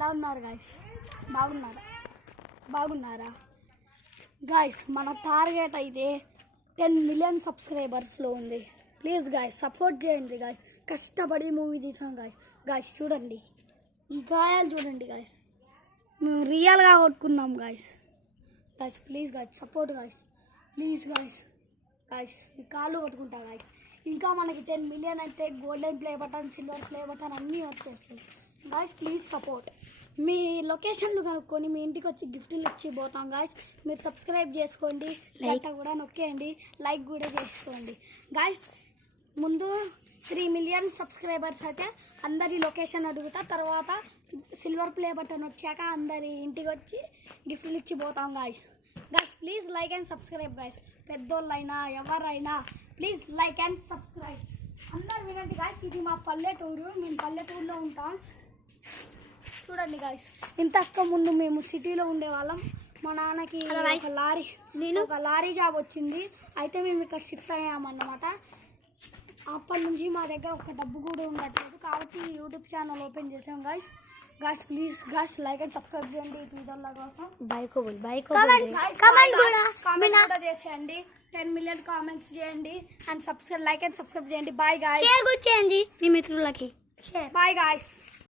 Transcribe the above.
ఎలా ఉన్నారు గాయస్? బాగున్నారా గాయస్? మన టార్గెట్ అయితే 10 మిలియన్ సబ్స్క్రైబర్స్లో ఉంది. ప్లీజ్ గాయస్ సపోర్ట్ చేయండి గాయస్. కష్టపడి మూవీ తీసాం గాయస్. చూడండి ఈ గాయాలు చూడండి గాయస్. మేము రియల్గా కొట్టుకున్నాం guys. Please guys support guys. Please guys మీ కాళ్ళు కొట్టుకుంటా గాయస్. ఇంకా మనకి 10 మిలియన్ అయితే golden play button, silver play button అన్నీ వచ్చేస్తాయి గాయస్. Please support. మీ లొకేషన్లు కనుక్కొని మీ ఇంటికి వచ్చి గిఫ్ట్లు ఇచ్చి పోతాం గాయస్. మీరు సబ్స్క్రైబ్ చేసుకోండి, లైక్ కూడా నొక్కేయండి, లైక్ కూడా చేసుకోండి గాయస్. ముందు 3 మిలియన్ సబ్స్క్రైబర్స్ అయితే అందరి లొకేషన్ అడుగుతా, తర్వాత సిల్వర్ ప్లే బటన్ వచ్చాక అందరి ఇంటికి వచ్చి గిఫ్ట్లు ఇచ్చి పోతాం guys. Please like and subscribe guys. పెద్దోళ్ళైనా ఎవరైనా ప్లీజ్ లైక్ అండ్ సబ్స్క్రైబ్. అందరు వినండి గాయస్. ఇది మా పల్లెటూరు, మేము పల్లెటూరులో ఉంటాం. చూడండి గాయస్, ఇంతకు ముందు మేము సిటీలో ఉండేవాళ్ళం. మా నాన్నకి ఒక లారీ జాబ్ వచ్చింది, అయితే మేము ఇక్కడ షిఫ్ట్ అయ్యామన్నమాట. అప్పటి నుంచి మా దగ్గర ఒక డబ్బు కూడా ఉండట్లేదు, కాబట్టి యూట్యూబ్ ఛానల్ ఓపెన్ చేసాం guys. Please guys like and subscribe చేయండి. వీడియోల కోసం కామెంట్ కూడా చేసేయండి. 10 మిలియన్ కామెంట్స్ చేయండి అండ్ లైక్ అండ్ సబ్స్క్రైబ్ చేయండి. Bye guys. షేర్ కూడా చేయండి మీ మిత్రులకి. Bye guys.